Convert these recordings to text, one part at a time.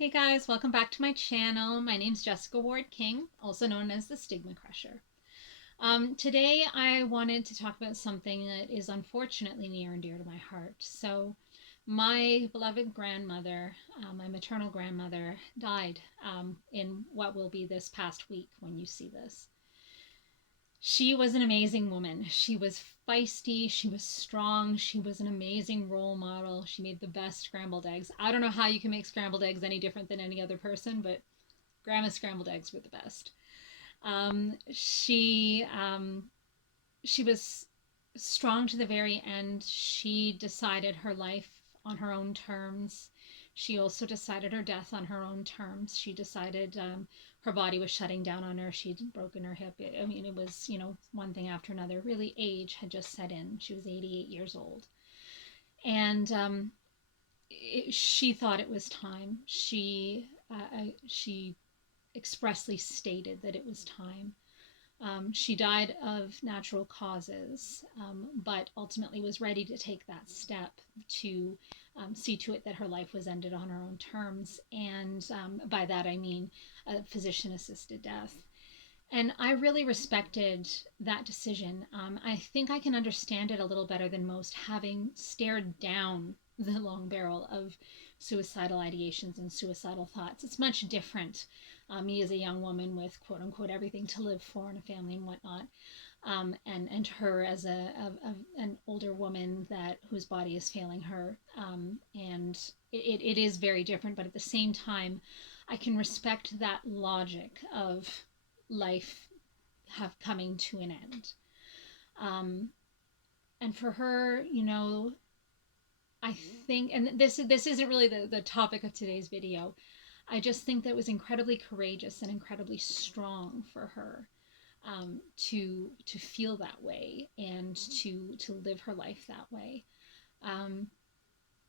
Hey guys, welcome back to my channel. My name's Jessica Ward King, also known as the StigmaCrusher. Today I wanted to talk about something that is unfortunately near and dear to my heart. So my beloved grandmother, my maternal grandmother, died in what will be this past week when you see this. She was an amazing woman. She was feisty, she was strong, she was an amazing role model. She made the best scrambled eggs. I don't know how you can make scrambled eggs any different than any other person, but Grandma's scrambled eggs were the best. Um, she um, she was strong to the very end. She decided her life on her own terms. She also decided her death on her own terms. She decided her body was shutting down on her. She'd broken her hip. I mean, it was, one thing after another. Really, age had just set in. She was 88 years old. And she thought it was time. She expressly stated that it was time. She died of natural causes, but ultimately was ready to take that step to see to it that her life was ended on her own terms. And by that I mean a physician assisted death. And I really respected that decision. I think I can understand it a little better than most, having stared down the long barrel of suicidal ideations and suicidal thoughts. It's much different. Me as a young woman with quote unquote everything to live for and a family and whatnot, and her as an older woman whose body is failing her, and it is very different. But at the same time, I can respect that logic of life have coming to an end. Um, and for her, I think, and this isn't really the topic of today's video. I just think that it was incredibly courageous and incredibly strong for her, to feel that way and to live her life that way. Um,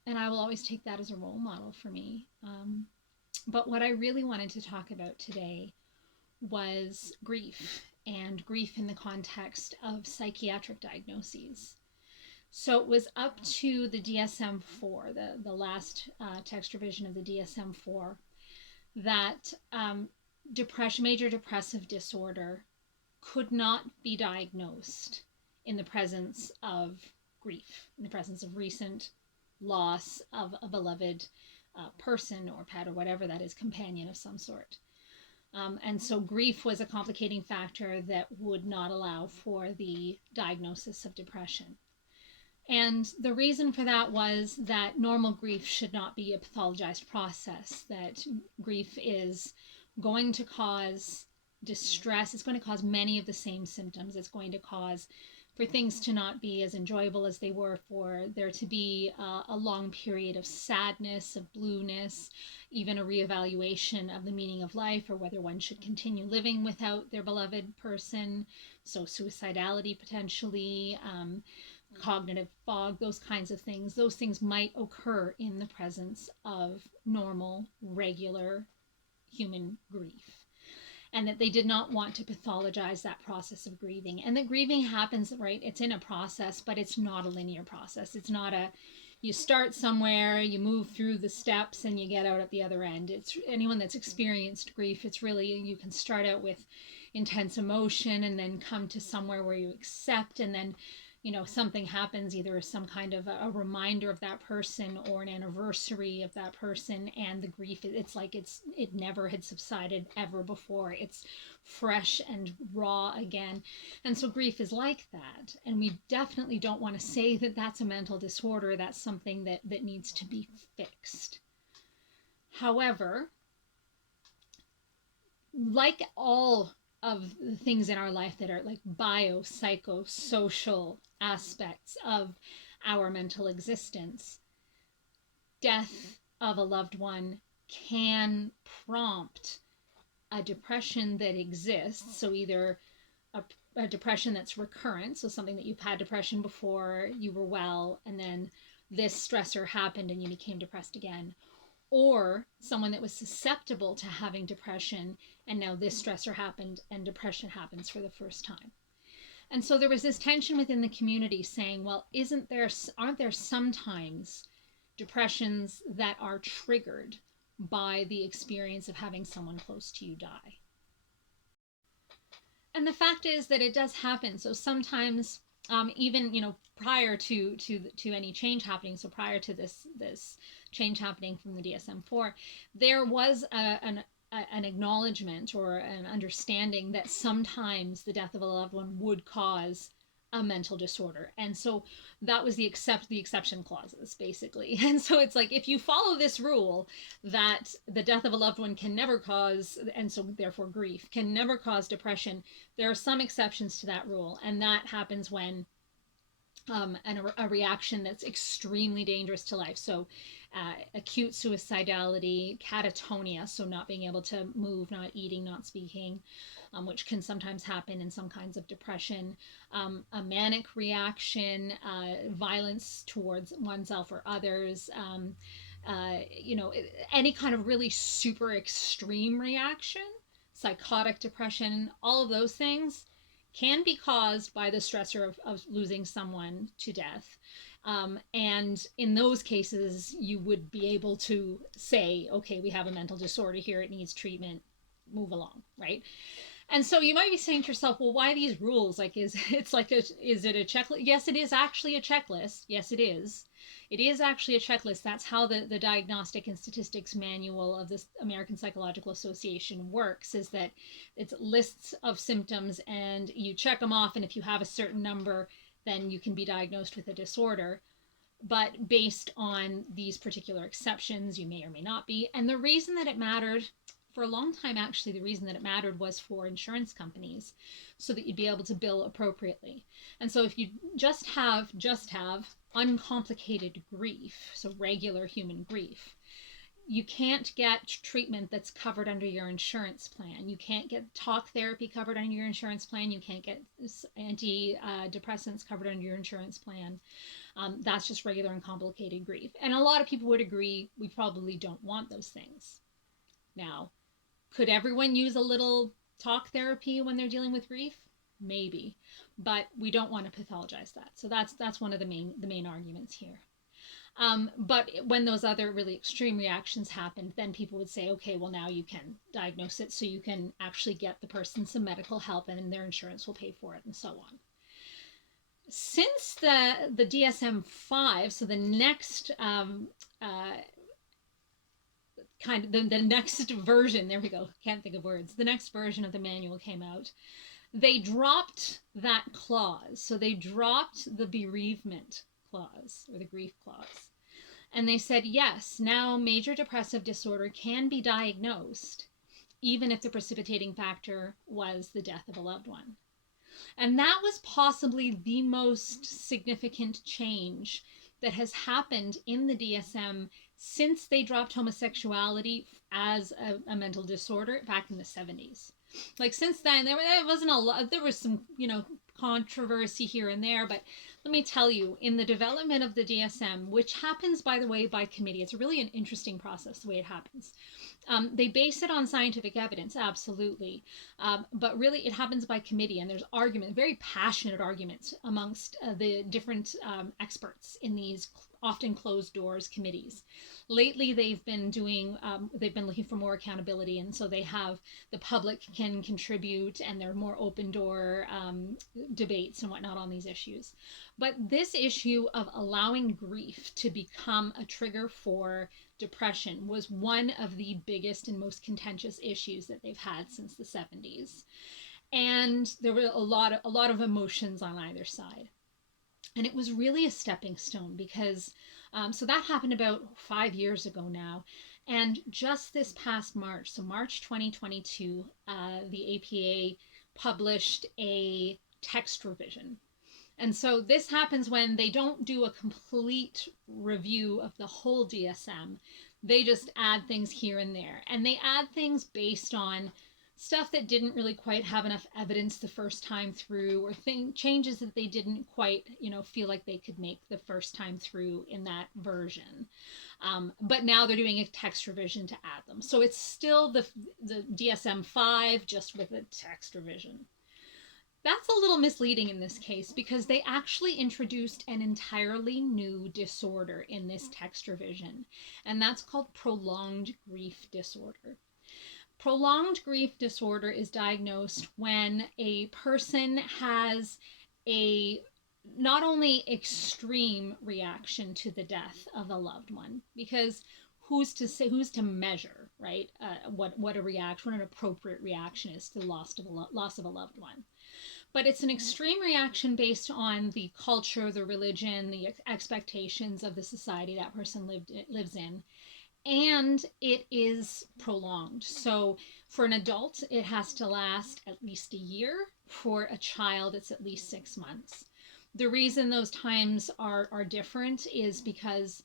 and I will always take that as a role model for me. But what I really wanted to talk about today was grief, and grief in the context of psychiatric diagnoses. So it was up to the DSM-4, the last text revision of the DSM-4, that major depressive disorder could not be diagnosed in the presence of grief, in the presence of recent loss of a beloved person or pet or whatever that is, companion of some sort. And so grief was a complicating factor that would not allow for the diagnosis of depression. And the reason for that was that normal grief should not be a pathologized process, that grief is going to cause distress. It's going to cause many of the same symptoms. It's going to cause for things to not be as enjoyable as they were, for there to be a long period of sadness, of blueness, even a reevaluation of the meaning of life or whether one should continue living without their beloved person. So suicidality potentially, cognitive fog, those kinds of things. Those things might occur in the presence of normal, regular human grief, and that they did not want to pathologize that process of grieving. And that grieving happens, right? It's in a process, but it's not a linear process. It's not you start somewhere, you move through the steps, and you get out at the other end. It's anyone that's experienced grief, it's really, you can start out with intense emotion and then come to somewhere where you accept, and then something happens, either some kind of a reminder of that person or an anniversary of that person, and the grief, it's like it never had subsided ever before. It's fresh and raw again. And so grief is like that, and we definitely don't want to say that that's a mental disorder. That's something that needs to be fixed. However, like all of the things in our life that are like biopsychosocial aspects of our mental existence, death of a loved one can prompt a depression that exists. So either a depression that's recurrent, so something that you've had depression before, you were well, and then this stressor happened and you became depressed again, or someone that was susceptible to having depression, and now this stressor happened and depression happens for the first time. And so there was this tension within the community saying, well, aren't there sometimes depressions that are triggered by the experience of having someone close to you die. And the fact is that it does happen. So sometimes, even prior to any change happening, so prior to this change happening from the DSM-4, there was an acknowledgement or an understanding that sometimes the death of a loved one would cause a mental disorder. And so that was the exception clauses, basically. And so it's like, if you follow this rule that the death of a loved one can never cause, and so therefore grief can never cause depression, there are some exceptions to that rule. And that happens when a reaction that's extremely dangerous to life. So acute suicidality, catatonia, so not being able to move, not eating, not speaking, which can sometimes happen in some kinds of depression, a manic reaction, violence towards oneself or others, any kind of really super extreme reaction, psychotic depression, all of those things can be caused by the stressor of losing someone to death. And in those cases, you would be able to say, okay, we have a mental disorder here, it needs treatment, move along, right? And so you might be saying to yourself, well, why these rules? Like, is it a checklist? Yes, it is actually a checklist. Yes, it is. It is actually a checklist. That's how the Diagnostic and Statistics Manual of the American Psychological Association works, is that it's lists of symptoms and you check them off. And if you have a certain number, then you can be diagnosed with a disorder. But based on these particular exceptions, you may or may not be. And the reason that it mattered for a long time, actually, the reason that it mattered was for insurance companies, so that you'd be able to bill appropriately. And so if you just have uncomplicated grief, so regular human grief, you can't get treatment that's covered under your insurance plan. You can't get talk therapy covered under your insurance plan. You can't get antidepressants covered under your insurance plan. That's just regular uncomplicated grief. And a lot of people would agree we probably don't want those things. Now, could everyone use a little talk therapy when they're dealing with grief? Maybe, but we don't want to pathologize that. So that's one of the main arguments here. But when those other really extreme reactions happened, then people would say, okay, well, now you can diagnose it, so you can actually get the person some medical help, and their insurance will pay for it, and so on. Since the DSM-5, so the next kind of the next version, there we go, can't think of words, the next version of the manual came out, they dropped that clause. So they dropped the bereavement clause, or the grief clause. And they said, yes, now major depressive disorder can be diagnosed even if the precipitating factor was the death of a loved one. And that was possibly the most significant change that has happened in the DSM since they dropped homosexuality as a mental disorder back in the 70s. Like, since then, there wasn't a lot, there was some, controversy here and there, but let me tell you, in the development of the DSM, which happens, by the way, by committee, it's really an interesting process the way it happens. They base it on scientific evidence, absolutely, but really it happens by committee, and there's very passionate arguments amongst the different experts in these often closed doors committees. Lately, they've been looking for more accountability, and so they have the public can contribute, and there are more open door debates and whatnot on these issues. But this issue of allowing grief to become a trigger for depression was one of the biggest and most contentious issues that they've had since the 70s. And there were a lot of emotions on either side. And it was really a stepping stone because, so that happened about 5 years ago now. And just this past March, so March 2022, the APA published a text revision. And so this happens when they don't do a complete review of the whole DSM. They just add things here and there. And they add things based on stuff that didn't really quite have enough evidence the first time through, or changes that they didn't quite, feel like they could make the first time through in that version. But now they're doing a text revision to add them. So it's still the DSM-5, just with a text revision. That's a little misleading in this case because they actually introduced an entirely new disorder in this text revision, and that's called prolonged grief disorder. Prolonged grief disorder is diagnosed when a person has a not only extreme reaction to the death of a loved one, because who's to measure, right, what a reaction, what an appropriate reaction is to the loss of a loved one, but it's an extreme reaction based on the culture, the religion, the expectations of the society that person lives in, and it is prolonged. So for an adult, it has to last at least a year. For a child, it's at least 6 months. The reason those times are different is because,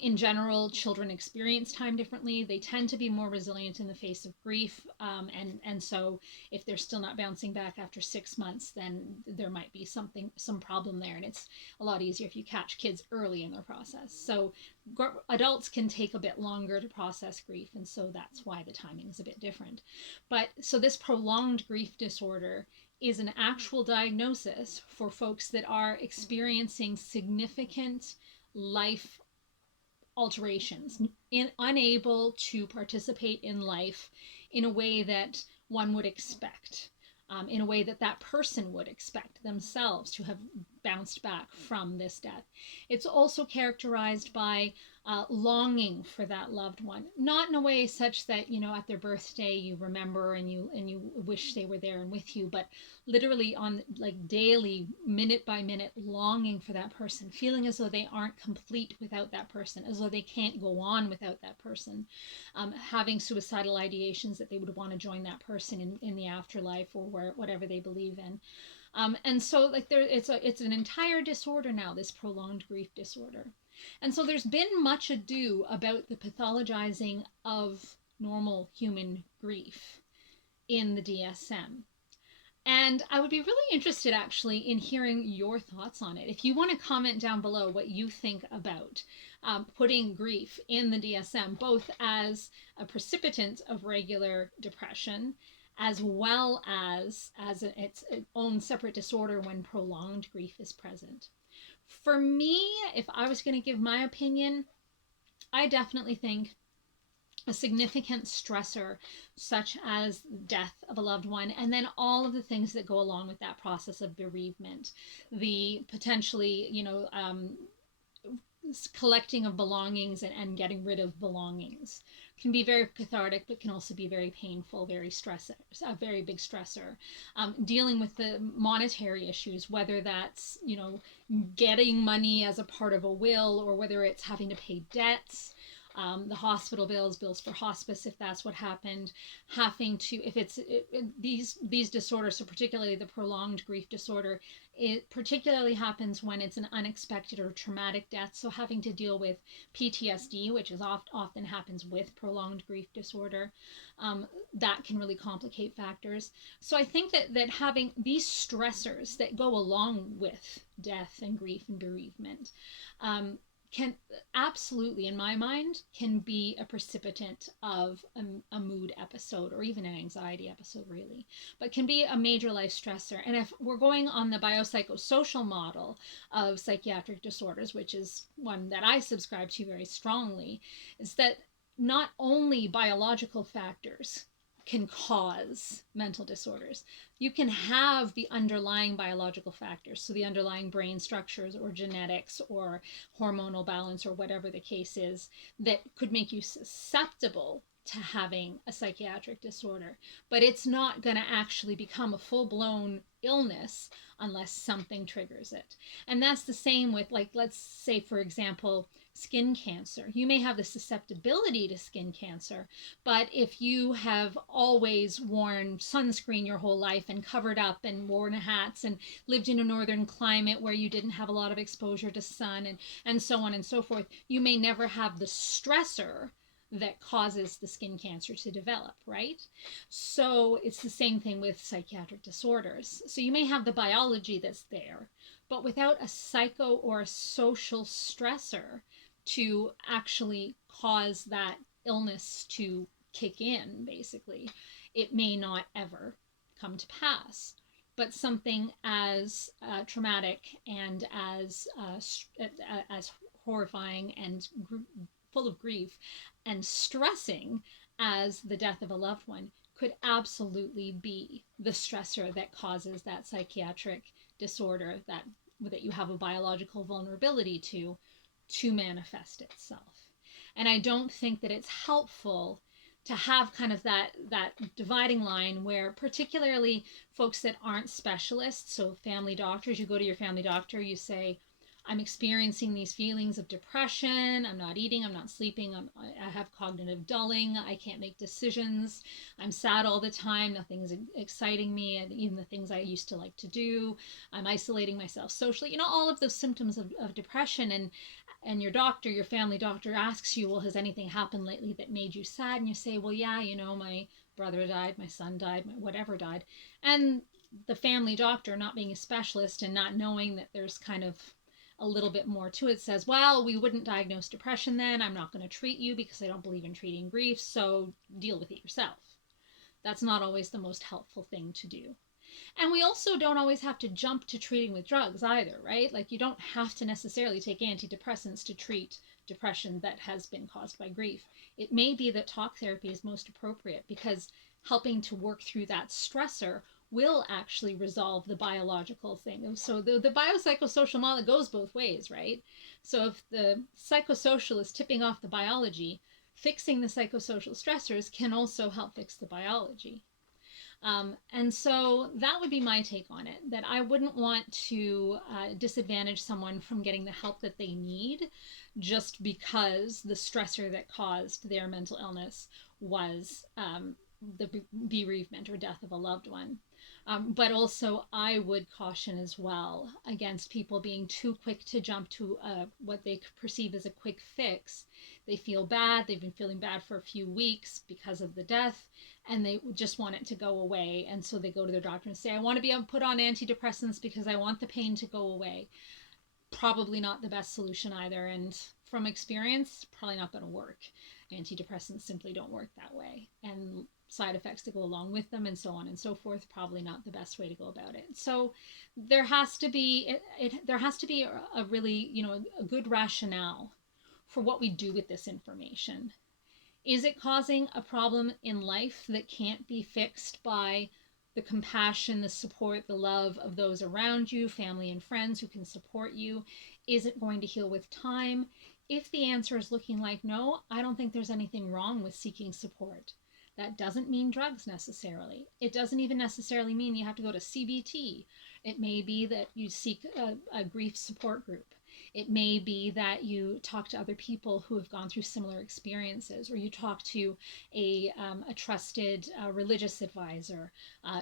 in general, children experience time differently. They tend to be more resilient in the face of grief. And so if they're still not bouncing back after 6 months, then there might be some problem there. And it's a lot easier if you catch kids early in their process. So adults can take a bit longer to process grief. And so that's why the timing is a bit different. But so this prolonged grief disorder is an actual diagnosis for folks that are experiencing significant life alterations, unable to participate in life in a way that one would expect, in a way that that person would expect themselves to have bounced back from this death. It's also characterized by longing for that loved one, not in a way such that, you know, at their birthday you remember and you wish they were there and with you, but literally on like daily, minute by minute, longing for that person, feeling as though they aren't complete without that person, as though they can't go on without that person, having suicidal ideations that they would want to join that person in the afterlife or whatever they believe in. And so like it's an entire disorder now, this prolonged grief disorder. And so there's been much ado about the pathologizing of normal human grief in the DSM. And I would be really interested actually in hearing your thoughts on it. If you want to comment down below what you think about putting grief in the DSM, both as a precipitant of regular depression, as well as its own separate disorder when prolonged grief is present. For me, if I was going to give my opinion, I definitely think a significant stressor such as death of a loved one, and then all of the things that go along with that process of bereavement, the potentially, collecting of belongings and getting rid of belongings can be very cathartic, but can also be very painful, very stressor, a very big stressor. Dealing with the monetary issues, whether that's, getting money as a part of a will, or whether it's having to pay debts, the hospital bills for hospice, if that's what happened, having to, if it's these disorders, so particularly the prolonged grief disorder, it particularly happens when it's an unexpected or traumatic death. So having to deal with PTSD, which is often happens with prolonged grief disorder, that can really complicate factors. So I think that having these stressors that go along with death and grief and bereavement, can absolutely, in my mind, can be a precipitant of a mood episode or even an anxiety episode, really, but can be a major life stressor. And if we're going on the biopsychosocial model of psychiatric disorders, which is one that I subscribe to very strongly, is that not only biological factors can cause mental disorders. You can have the underlying biological factors, so the underlying brain structures or genetics or hormonal balance or whatever the case is, that could make you susceptible to having a psychiatric disorder. But it's not going to actually become a full-blown illness unless something triggers it. And that's the same with, like, let's say, for example, skin cancer. You may have the susceptibility to skin cancer, but if you have always worn sunscreen your whole life and covered up and worn hats and lived in a northern climate where you didn't have a lot of exposure to sun and so on and so forth, you may never have the stressor that causes the skin cancer to develop, right? So it's the same thing with psychiatric disorders. So you may have the biology that's there, but without a psycho or a social stressor to actually cause that illness to kick in, basically, it may not ever come to pass. but something as traumatic and as horrifying and full of grief and stressing as the death of a loved one could absolutely be the stressor that causes that psychiatric disorder that you have a biological vulnerability to manifest itself. And I don't think that it's helpful to have kind of that dividing line where particularly folks that aren't specialists, so family doctors, you go to your family doctor, you say, I'm experiencing these feelings of depression. I'm not eating. I'm not sleeping. I have cognitive dulling. I can't make decisions. I'm sad all the time. Nothing's exciting me. And even the things I used to like to do. I'm isolating myself socially. All of those symptoms of depression. And your doctor, your family doctor asks you, well, has anything happened lately that made you sad? And you say, well, yeah, my brother died, my son died, my whatever died. And the family doctor, not being a specialist and not knowing that there's kind of a little bit more to it, says, well, we wouldn't diagnose depression then. I'm not going to treat you because I don't believe in treating grief, so deal with it yourself. That's not always the most helpful thing to do. And we also don't always have to jump to treating with drugs either, right? Like you don't have to necessarily take antidepressants to treat depression that has been caused by grief. It may be that talk therapy is most appropriate because helping to work through that stressor will actually resolve the biological thing. So the biopsychosocial model goes both ways, right? So if the psychosocial is tipping off the biology, fixing the psychosocial stressors can also help fix the biology. And so that would be my take on it, that I wouldn't want to disadvantage someone from getting the help that they need just because the stressor that caused their mental illness was the bereavement or death of a loved one. But also, I would caution as well against people being too quick to jump to what they perceive as a quick fix. They feel bad, they've been feeling bad for a few weeks because of the death, and they just want it to go away. And so they go to their doctor and say, I want to be put on antidepressants because I want the pain to go away. Probably not the best solution either. And from experience, probably not going to work. Antidepressants simply don't work that way. And side effects to go along with them and so on and so forth, probably not the best way to go about it. So there has to be there has to be a really, a good rationale for what we do with this information. Is it causing a problem in life that can't be fixed by the compassion, the support, the love of those around you, family and friends who can support you? Is it going to heal with time? If the answer is looking like no, I don't think there's anything wrong with seeking support. That doesn't mean drugs necessarily. It doesn't even necessarily mean you have to go to CBT. It may be that you seek a grief support group. It may be that you talk to other people who have gone through similar experiences, or you talk to a trusted religious advisor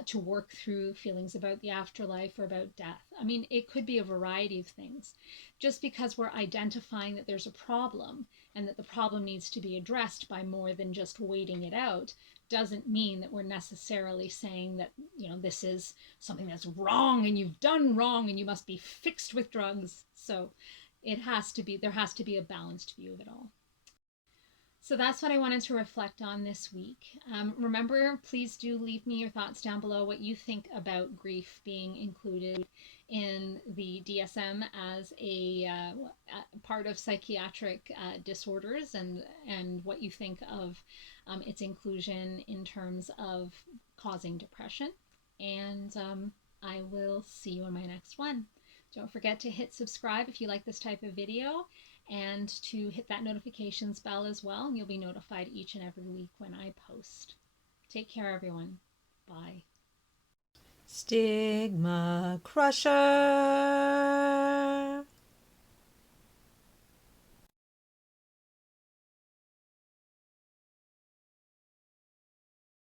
to work through feelings about the afterlife or about death. I mean, it could be a variety of things. Just because we're identifying that there's a problem and that the problem needs to be addressed by more than just waiting it out doesn't mean that we're necessarily saying that, this is something that's wrong and you've done wrong and you must be fixed with drugs. So there has to be a balanced view of it all. So that's what I wanted to reflect on this week. Remember, please do leave me your thoughts down below, what you think about grief being included in the DSM as a part of psychiatric disorders, and what you think of its inclusion in terms of causing depression. And I will see you in my next one. Don't forget to hit subscribe if you like this type of video, and to hit that notifications bell as well, and you'll be notified each and every week when I post. Take care, everyone. Bye. StigmaCrusher.